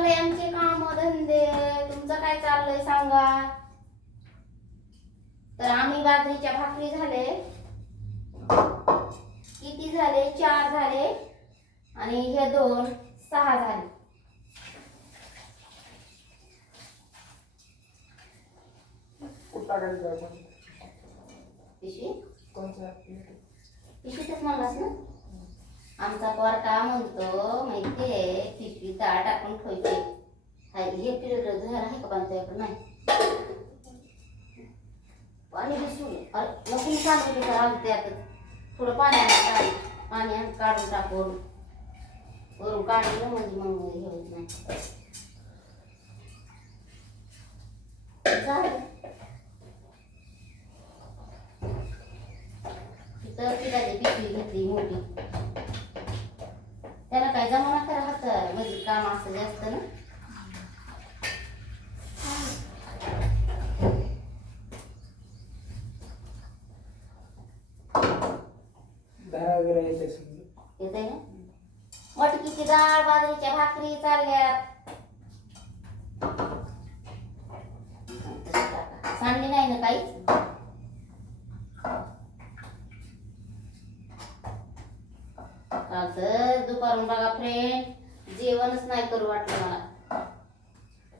चाललंय आमचे काम धंदे तुमचं काय चाललंय सांगा. तर आम्ही बाजरीच्या भाकरी झाले. किती झाले? चार झाले. आणि हे दोन सहा झाले. पिशवी पिशवीतच म्हणलास ना? आमचा पोर का म्हणतो माहितीये पिशवी डाळ टाकून ठेवायची हाय, हे पिरियड घर आहे का बांधता नाही पाणी दिसून अरे नको सांगू तुझं राहू थोडं पाणी पाणी काढून टाकू वरून काढलं म्हणजे मग हे होत नाही झालं तर पिठाची पिशवी घेतली मोठी. त्याला काय जमा करा हात म्हणजे काम असं जास्त ना धारा वगैरे येते समजा येते ना मटकीची डाळ बाजरीच्या भाकरी चालल्यात. सांडली नाही ना काही कालचं दुपारून बघा फ्रेंड जेवणच नाही करू वाटलं मला.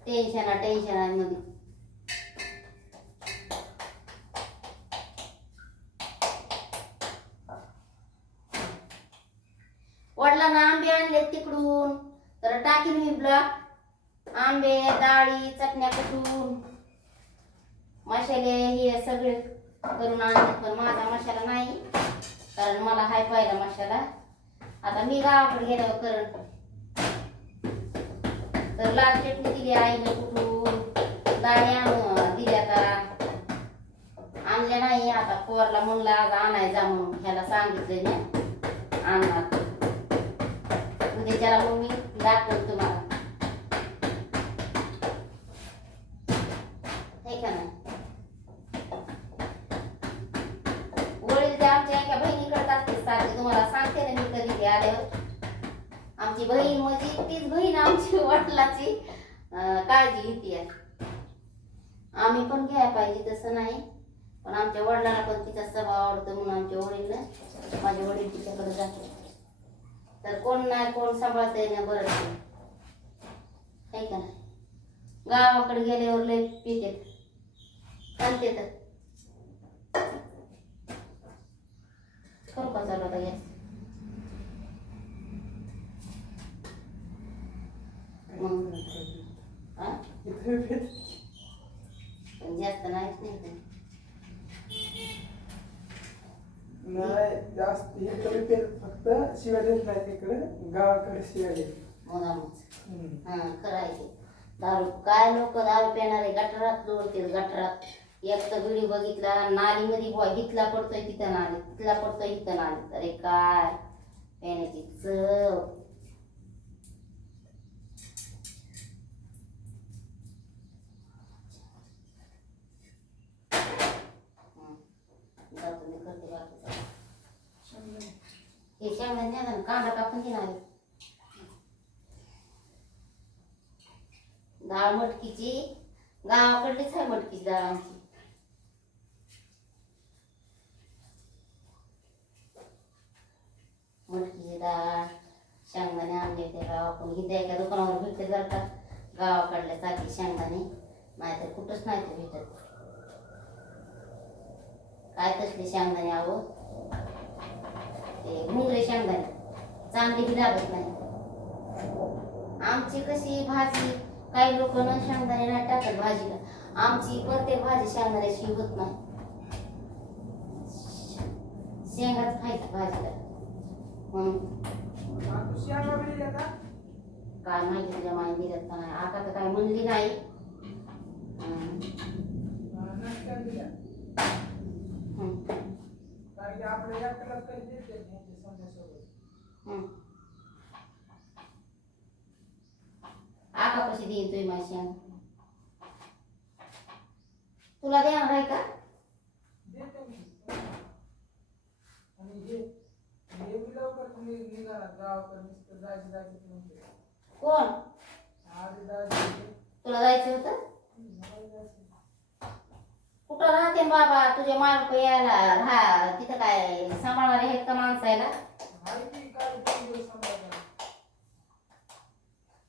टेन्शन टेन्शन आहे मध्ये. वडिलांना आंबे आणले तिकडून. तर टाकीन मी ब्लॉक आंबे डाळी चटण्या कुठून? मशाले हे सगळे करून आणले पण माझा मशाला नाही. कारण मला हाय पाहिला मशाला आता मी गावाकडे गेल्यावर करण तर लाल चटणी दिली आईने कुठून? डाळी आण दिल्या आता. आणल्या नाही आता पोरला म्हणलं आज आणायचा म्हणून. ह्याला सांगितलं ना आणणार उद्याच्याला मग मी दाखवून तुम्हाला. हे का नाही? वडील ते आमच्या एका बहिणी बहिणीकडे असते सारखे तुम्हाला सांगते ना मी कधी ते आल्यावर. आमची बहीण म्हणजे तीच बहीण आमची वडिलाची अं, काळजी घेते आम्ही पण घ्यायला पाहिजे तसं नाही पण आमच्या वडिलांना पण तिचा स्वभाव आवडतो म्हणून आमच्या वडील माझे वडील तिच्याकडे जातात. तर कोण नाही कोण सांभाळता येणं बरं नाही. है का नाही? गावाकडे गेल्यावर लय पिते सांगते तर. करू का चालू आता गॅस? मग जास्त नाहीच नाही ते. नाही जास्त हे कमी पेर फक्त शिव्या देत नाही तिकडे गावाकडे शिव्या देत. मुलामच हम्म. हा खरं आहे ते दारू काय लोक दारू पिणारे गटरात लोळते गटरात. एक तर व्हिडिओ बघितला नालीमध्ये बुवा हितला पडतोय तिथं नाली तिथला पडतोय इथं नाली. अरे काय? पिण्याची चव हं. जातो मी करते बाकीचं. हे शेंगदाणे ना, कांदा कापून घेणार डाळ मटकीची गावाकडलीच आहे मटकीची डाळ आमची. मटकीची डाळ शेंगदाणे आणले ते गावाकडून. ही द्यायच्या दुकानावर भेटते जर का. गावाकडल्या चालते शेंगदाणे. नाहीतर कुठंच नाही ते भेटत. काय तसले शेंगदाणे आहो ते घुंगरे शेंगदाणे. चांगली बी लागत नाही. आमची कशी भाजी काही लोक न शेंगदाणे नाही टाकत भाजीला. आमची प्रत्येक भाजी शेंगदाण्याची होत नाही. शेंगाच खायचं भाजीला. म्हणून? काय माहिती तुझ्या माहिती दिल्यात का नाही. आता तर काय म्हणली नाही हं. हा, नाश्ता दिल्या. हं. कारण की आपल्या एकट्यालाच काही देत समजासोबत. हं. आका कशी देईन तुम्ही माझी शेंग तुला देणार आहे का देते मी. आणि हे हे बी लवकर तुम्ही निघाला गावाकडे नुसतं जायचं जायचं ते म्हणते. कोण. तुला जायचं होतं. कुठं राहते बाबा? तुझे मालक यायला राहा. तिथं काय सांभाळणारे आहेत का माणसायला आहे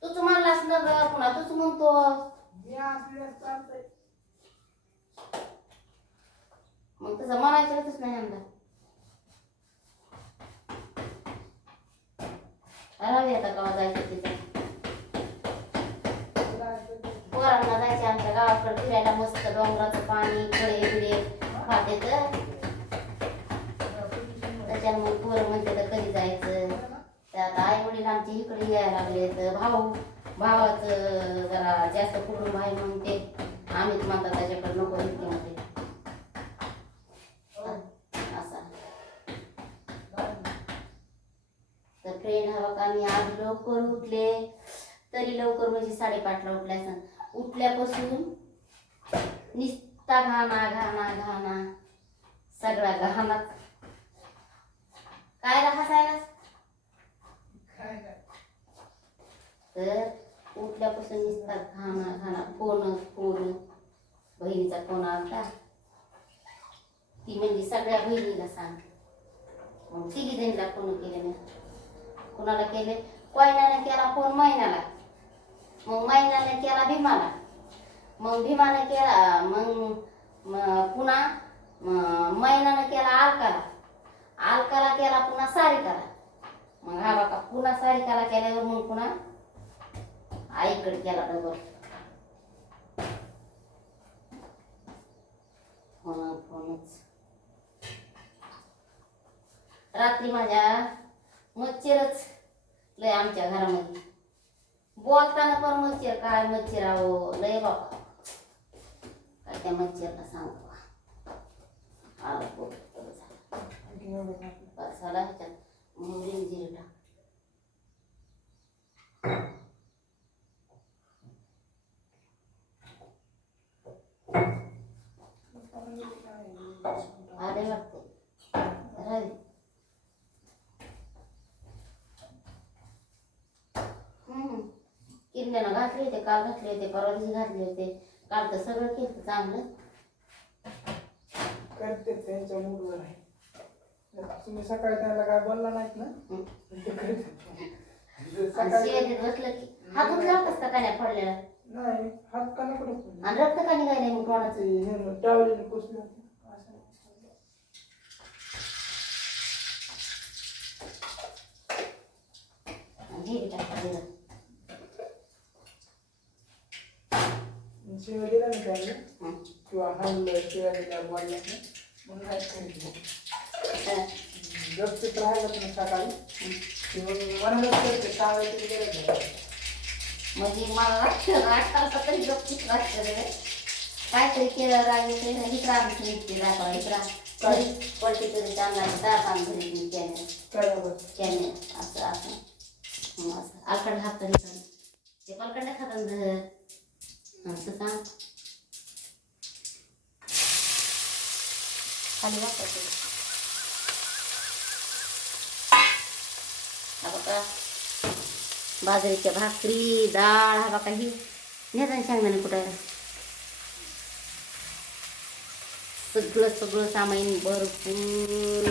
तूच म्हणलास ना ग पुन्हा तूच म्हणतो मग तसं म्हणायचं होतच नाही खाते तर त्याच्यामुळे पोरं म्हणते तर कधी जायचं? तर आता आई वडील आमचे इकडे यायला लागले तर भाऊ भावाचं जरा जास्त कुटुंब आहे म्हणून ते आम्हीच म्हणतात त्याच्याकडे नको इतके म्हणते. असा. तर फ्रेंड हवा का? मी आज लवकर उठले. तरी लवकर म्हणजे साडेपाचला उठले असं उठल्यापासून निस्ता घाणा घाणा घाणा सगळा घाणा काय नाही. तर उठल्यापासून निस्ता घाणा घाणा फोन फोन. बहिणीचा फोन आलता. ती म्हणजे सगळ्या बहिणीला सांग मग तिघी जणीला फोन केले मी कुणाला केले? कोयनाने केला फोन महिन्याला. मग महिन्याने केला भीमाला. मग भीमानं केला मग पुन्हा मैनानं केला अलकाला अलकाला केला पुन्हा सारिकाला. मग हा बाका पुन्हा सारिकाला केल्यावर मग पुन्हा आईकडे केला डबल फोन फोनच रात्री माझ्या मच्छरच लय आमच्या घरामध्ये. बोलताना पण मच्छर काय मच्छर आहो लय बाबा त्या मच्छरला सांगतो आलं पोट बरं झाला ह्याच्यात. मोहरी जिरे टाक आले वाटते. राहिले. हम्म. घातले होते काल घातले होते? परवा दिवशी घातले होते. काल तर सगळं केलं चांगलं करते त्यांच्या मूडवर आहे तुम्ही सकाळी त्यांना काय बोलला नाहीत ना. ते करते. आणि सकाळी बसलं की कान्या पडलेला नाही हात का नको टाकू. आणि रक्त का निघाय नाही मग कोणाचं पुसलं. असं. आणि दिला ना त्यांनी हं. किंवा दिला बोलला ना मग नाही सांगितलं राहिलं ना सकाळी मनालाच करते सांगायची गरज नाही म्हणजे मला तरी गप्पीच वाटतं रे काहीतरी केलं राहिले इकडं आमची इतकी दाखवा इकडं तरी पलटी तरी चांगला दात कॅमेरा करावं कॅमेरा असं असं हं, अलकड हात तरी ते पलकड खातात असं सांग खाली हा बघा. बाजरीच्या भाकरी डाळ हा बघा ही. नेता सांगणार कुठं सगळं सगळं सामान भरपूर.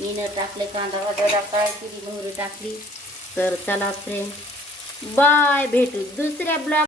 मीनं टाकले कांदा वगैरे काय मोहरी टाकली. तर चला फ्रेंड बाय भेटू दुसऱ्या ब्लॉग